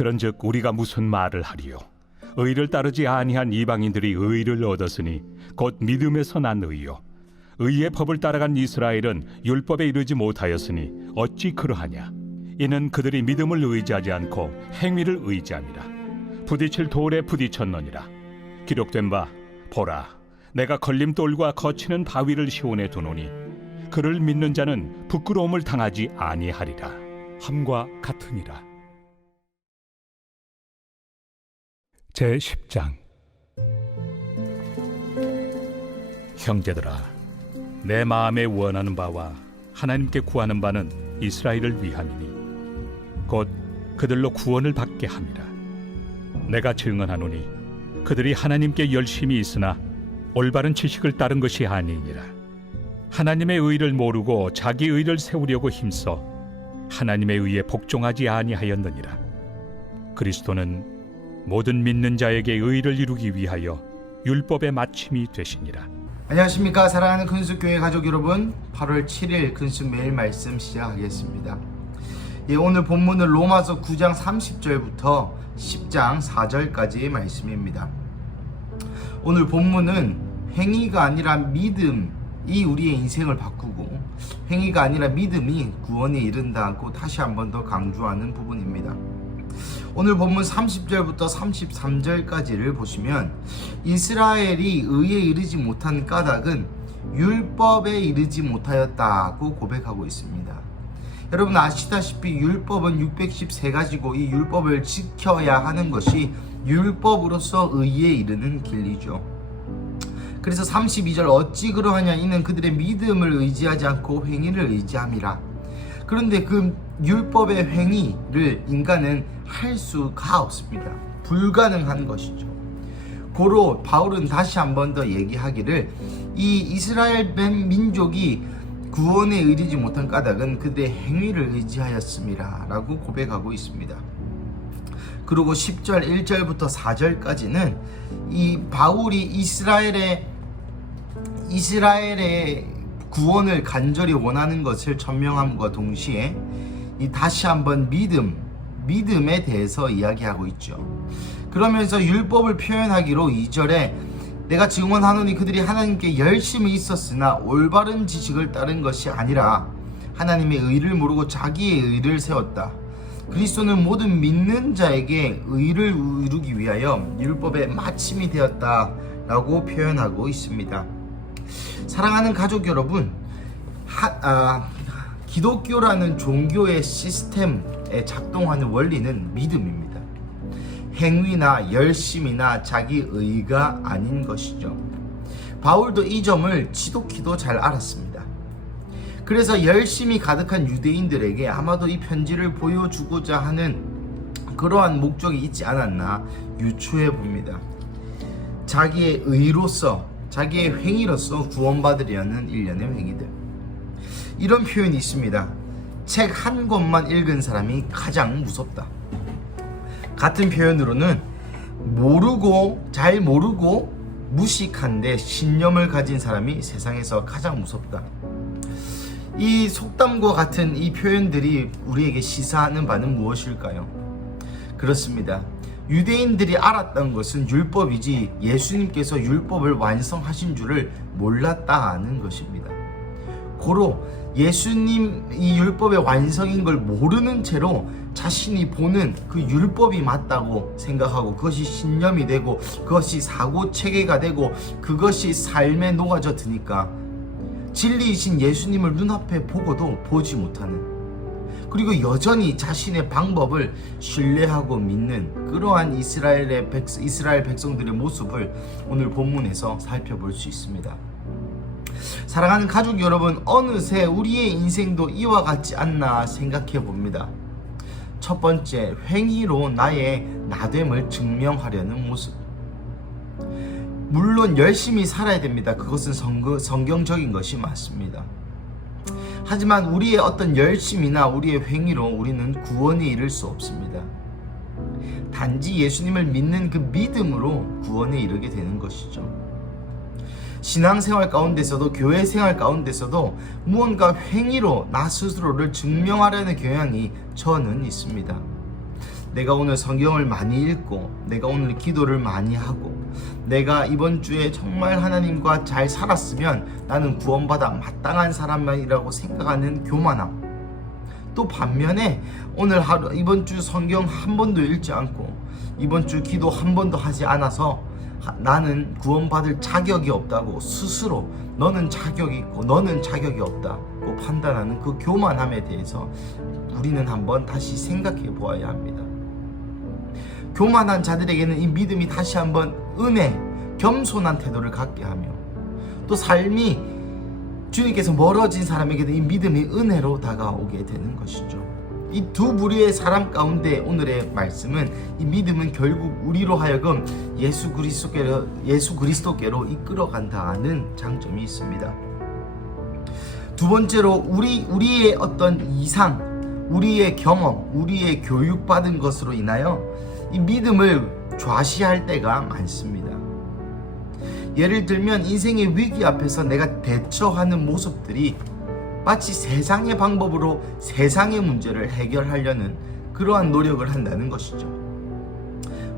그런즉 우리가 무슨 말을 하리요? 의를 따르지 아니한 이방인들이 의를 얻었으니 곧 믿음에서 난 의요. 의의 법을 따라간 이스라엘은 율법에 이르지 못하였으니 어찌 그러하냐? 이는 그들이 믿음을 의지하지 않고 행위를 의지함이라. 부딪힐 돌에 부딪혔느니라. 기록된 바 보라, 내가 걸림돌과 거치는 바위를 시온에 두노니 그를 믿는 자는 부끄러움을 당하지 아니하리라 함과 같으니라. 제10장. 형제들아, 내 마음에 원하는 바와 하나님께 구하는 바는 이스라엘을 위함이니 곧 그들로 구원을 받게 함이라. 내가 증언하노니 그들이 하나님께 열심히 있으나 올바른 지식을 따른 것이 아니니라. 하나님의 의를 모르고 자기 의를 세우려고 힘써 하나님의 의에 복종하지 아니하였느니라. 그리스도는 모든 믿는 자에게 의를 이루기 위하여 율법의 마침이 되시니라. 안녕하십니까, 사랑하는 근수교회 가족 여러분. 8월 7일 근수 매일 말씀 시작하겠습니다. 오늘 본문은 로마서 9장 30절부터 10장 4절까지의 말씀입니다. 오늘 본문은 행위가 아니라 믿음이 우리의 인생을 바꾸고 행위가 아니라 믿음이 구원에 이른다고 다시 한 번 더 강조하는 부분입니다. 오늘 본문 30절부터 33절까지를 보시면 이스라엘이 의에 이르지 못한 까닭은 율법에 이르지 못하였다고 고백하고 있습니다. 여러분 아시다시피 율법은 613가지고 이 율법을 지켜야 하는 것이 율법으로서 의에 이르는 길이죠. 그래서 32절 어찌 그러하냐, 이는 그들의 믿음을 의지하지 않고 행위를 의지함이라. 그런데 그 율법의 행위를 인간은 할 수가 없습니다. 불가능한 것이죠. 고로 바울은 다시 한 번 더 얘기하기를 이 이스라엘 민족이 구원에 이르지 못한 까닭은 그들의 행위를 의지하였음이라 라고 고백하고 있습니다. 그리고 10절 1절부터 4절까지는 이 바울이 이스라엘의 구원을 간절히 원하는 것을 천명함과 동시에 다시 한번 믿음에 대해서 이야기하고 있죠. 그러면서 율법을 표현하기로 2절에 내가 증언하노니 그들이 하나님께 열심히 있었으나 올바른 지식을 따른 것이 아니라 하나님의 의를 모르고 자기의 의를 세웠다. 그리스도는 모든 믿는 자에게 의를 이루기 위하여 율법의 마침이 되었다 라고 표현하고 있습니다. 사랑하는 가족 여러분, 기독교라는 종교의 시스템에 작동하는 원리는 믿음입니다. 행위나 열심이나 자기 의가 아닌 것이죠. 바울도 이 점을 지독히도 잘 알았습니다. 그래서 열심이 가득한 유대인들에게 아마도 이 편지를 보여주고자 하는 그러한 목적이 있지 않았나 유추해 봅니다. 자기의 의로서, 자기의 행위로서 구원받으려는 일련의 행위들. 이런 표현이 있습니다. 책 한 권만 읽은 사람이 가장 무섭다. 같은 표현으로는 잘 모르고 무식한데 신념을 가진 사람이 세상에서 가장 무섭다. 이 속담과 같은 이 표현들이 우리에게 시사하는 바는 무엇일까요? 그렇습니다. 유대인들이 알았던 것은 율법이지 예수님께서 율법을 완성하신 줄을 몰랐다는 것입니다. 고로 예수님 이 율법의 완성인 걸 모르는 채로 자신이 보는 그 율법이 맞다고 생각하고 그것이 신념이 되고 그것이 사고체계가 되고 그것이 삶에 녹아져 드니까 진리이신 예수님을 눈앞에 보고도 보지 못하는, 그리고 여전히 자신의 방법을 신뢰하고 믿는 그러한 이스라엘 백성들의 모습을 오늘 본문에서 살펴볼 수 있습니다. 사랑하는 가족 여러분, 어느새 우리의 인생도 이와 같지 않나 생각해 봅니다. 첫 번째, 행위로 나의 나됨을 증명하려는 모습. 물론 열심히 살아야 됩니다. 그것은 성경적인 것이 맞습니다. 하지만 우리의 어떤 열심이나 우리의 행위로 우리는 구원에 이를 수 없습니다. 단지 예수님을 믿는 그 믿음으로 구원에 이르게 되는 것이죠. 신앙생활 가운데서도 교회 생활 가운데서도 무언가 행위로 나 스스로를 증명하려는 경향이 저는 있습니다. 내가 오늘 성경을 많이 읽고 내가 오늘 기도를 많이 하고 내가 이번 주에 정말 하나님과 잘 살았으면 나는 구원받아 마땅한 사람이라고 생각하는 교만함. 또 반면에 오늘 하루 이번 주 성경 한 번도 읽지 않고 이번 주 기도 한 번도 하지 않아서 나는 구원받을 자격이 없다고 스스로 너는 자격이 있고 너는 자격이 없다고 판단하는 그 교만함에 대해서 우리는 한번 다시 생각해 보아야 합니다. 교만한 자들에게는 이 믿음이 다시 한번 은혜, 겸손한 태도를 갖게 하며 또 삶이 주님께서 멀어진 사람에게는 이 믿음이 은혜로 다가오게 되는 것이죠. 이 두 부류의 사람 가운데 오늘의 말씀은 이 믿음은 결국 우리로 하여금 예수 그리스도께로 이끌어간다는 장점이 있습니다. 두 번째로 우리의 어떤 이상, 우리의 경험, 우리의 교육받은 것으로 인하여 이 믿음을 좌시할 때가 많습니다. 예를 들면 인생의 위기 앞에서 내가 대처하는 모습들이 마치 세상의 방법으로 세상의 문제를 해결하려는 그러한 노력을 한다는 것이죠.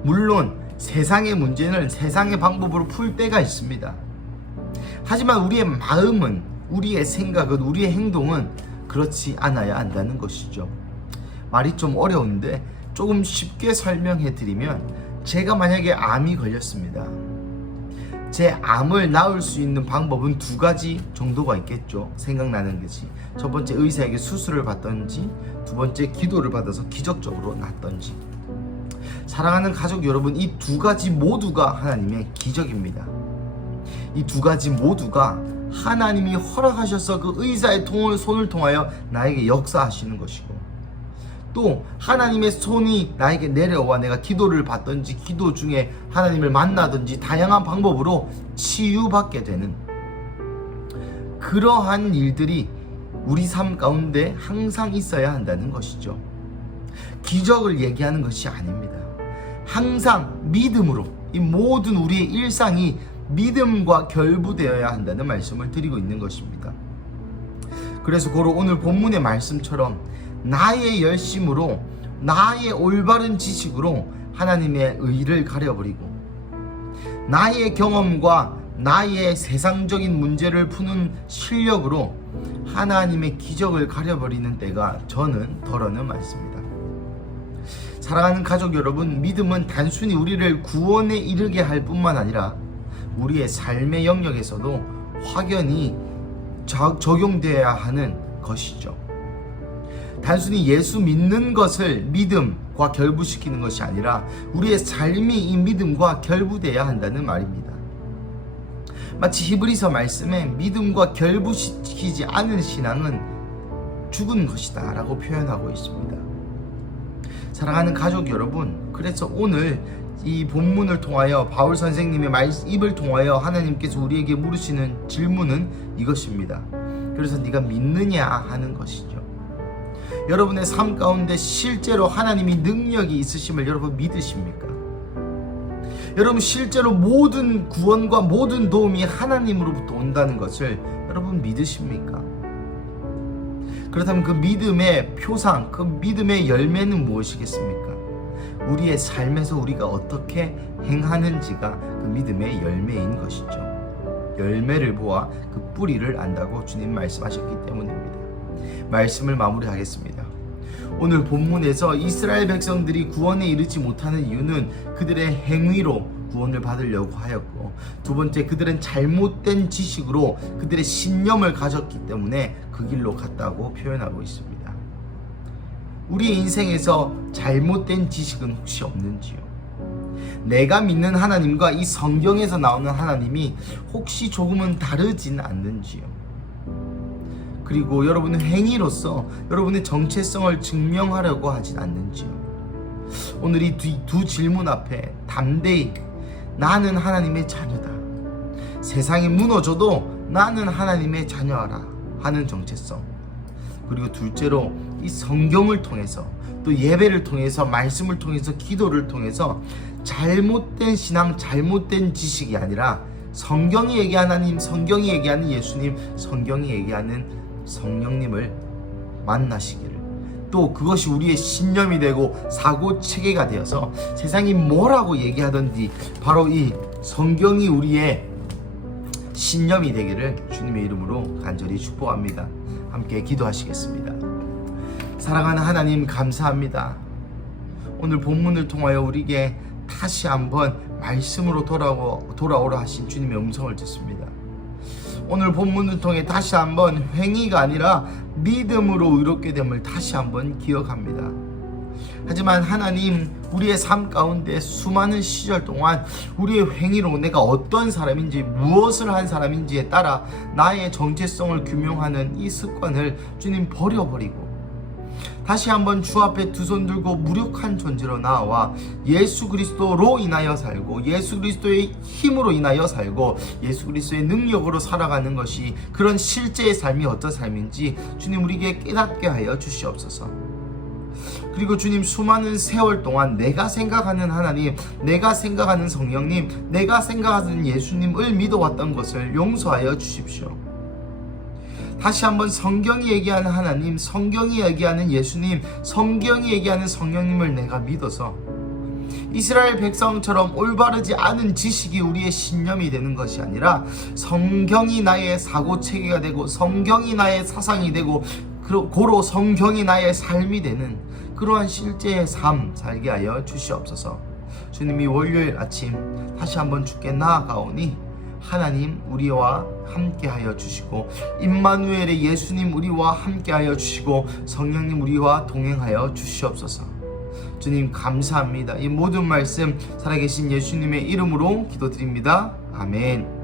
물론 세상의 문제는 세상의 방법으로 풀 때가 있습니다. 하지만 우리의 마음은, 우리의 생각은, 우리의 행동은 그렇지 않아야 한다는 것이죠. 말이 좀 어려운데 조금 쉽게 설명해 드리면, 제가 만약에 암이 걸렸습니다. 제 암을 낳을 수 있는 방법은 두 가지 정도가 있겠죠. 생각나는 것이, 첫 번째 의사에게 수술을 받던지, 두 번째 기도를 받아서 기적적으로 낫던지. 사랑하는 가족 여러분, 이 두 가지 모두가 하나님의 기적입니다. 이 두 가지 모두가 하나님이 허락하셔서 그 의사의 손을 통하여 나에게 역사하시는 것이고, 또 하나님의 손이 나에게 내려와 내가 기도를 받든지 기도 중에 하나님을 만나든지 다양한 방법으로 치유받게 되는 그러한 일들이 우리 삶 가운데 항상 있어야 한다는 것이죠. 기적을 얘기하는 것이 아닙니다. 항상 믿음으로 이 모든 우리의 일상이 믿음과 결부되어야 한다는 말씀을 드리고 있는 것입니다. 그래서 고로 오늘 본문의 말씀처럼 나의 열심으로, 나의 올바른 지식으로 하나님의 의를 가려버리고, 나의 경험과 나의 세상적인 문제를 푸는 실력으로 하나님의 기적을 가려버리는 때가 저는 덜어는 많습니다. 사랑하는 가족 여러분, 믿음은 단순히 우리를 구원에 이르게 할 뿐만 아니라 우리의 삶의 영역에서도 확연히 적용되어야 하는 것이죠. 단순히 예수 믿는 것을 믿음과 결부시키는 것이 아니라 우리의 삶이 이 믿음과 결부되어야 한다는 말입니다. 마치 히브리서 말씀에 믿음과 결부시키지 않은 신앙은 죽은 것이다 라고 표현하고 있습니다. 사랑하는 가족 여러분, 그래서 오늘 이 본문을 통하여 바울 선생님의 입을 통하여 하나님께서 우리에게 물으시는 질문은 이것입니다. 그래서 네가 믿느냐 하는 것이죠. 여러분의 삶 가운데 실제로 하나님이 능력이 있으심을 여러분 믿으십니까? 여러분 실제로 모든 구원과 모든 도움이 하나님으로부터 온다는 것을 여러분 믿으십니까? 그렇다면 그 믿음의 표상, 그 믿음의 열매는 무엇이겠습니까? 우리의 삶에서 우리가 어떻게 행하는지가 그 믿음의 열매인 것이죠. 열매를 보아 그 뿌리를 안다고 주님 말씀하셨기 때문입니다. 말씀을 마무리하겠습니다. 오늘 본문에서 이스라엘 백성들이 구원에 이르지 못하는 이유는 그들의 행위로 구원을 받으려고 하였고, 두 번째 그들은 잘못된 지식으로 그들의 신념을 가졌기 때문에 그 길로 갔다고 표현하고 있습니다. 우리의 인생에서 잘못된 지식은 혹시 없는지요? 내가 믿는 하나님과 이 성경에서 나오는 하나님이 혹시 조금은 다르진 않는지요? 그리고 여러분의 행위로서 여러분의 정체성을 증명하려고 하진 않는지요? 오늘 이 두 질문 앞에 담대히 나는 하나님의 자녀다, 세상이 무너져도 나는 하나님의 자녀라 하는 정체성, 그리고 둘째로 이 성경을 통해서 또 예배를 통해서 말씀을 통해서 기도를 통해서 잘못된 신앙, 잘못된 지식이 아니라 성경이 얘기하는 하나님, 성경이 얘기하는 예수님, 성경이 얘기하는 성령님을 만나시기를, 또 그것이 우리의 신념이 되고 사고 체계가 되어서 세상이 뭐라고 얘기하던지 바로 이 성경이 우리의 신념이 되기를 주님의 이름으로 간절히 축복합니다. 함께 기도하시겠습니다. 사랑하는 하나님, 감사합니다. 오늘 본문을 통하여 우리에게 다시 한번 말씀으로 돌아오라 하신 주님의 음성을 듣습니다. 오늘 본문을 통해 다시 한번 행위가 아니라 믿음으로 의롭게 됨을 다시 한번 기억합니다. 하지만 하나님, 우리의 삶 가운데 수많은 시절 동안 우리의 행위로 내가 어떤 사람인지 무엇을 한 사람인지에 따라 나의 정체성을 규명하는 이 습관을 주님 버려버리고 다시 한번 주 앞에 두 손 들고 무력한 존재로 나와 예수 그리스도로 인하여 살고 예수 그리스도의 힘으로 인하여 살고 예수 그리스도의 능력으로 살아가는 것이 그런 실제의 삶이 어떤 삶인지 주님 우리에게 깨닫게 하여 주시옵소서. 그리고 주님, 수많은 세월 동안 내가 생각하는 하나님, 내가 생각하는 성령님, 내가 생각하는 예수님을 믿어왔던 것을 용서하여 주십시오. 다시 한번 성경이 얘기하는 하나님, 성경이 얘기하는 예수님, 성경이 얘기하는 성령님을 내가 믿어서 이스라엘 백성처럼 올바르지 않은 지식이 우리의 신념이 되는 것이 아니라 성경이 나의 사고체계가 되고 성경이 나의 사상이 되고 고로 성경이 나의 삶이 되는 그러한 실제의 삶 살게 하여 주시옵소서. 주님이 월요일 아침 다시 한번 주께 나아가오니 하나님 우리와 함께하여 주시고 임마누엘의 예수님 우리와 함께하여 주시고 성령님 우리와 동행하여 주시옵소서. 주님 감사합니다. 이 모든 말씀 살아계신 예수님의 이름으로 기도드립니다. 아멘.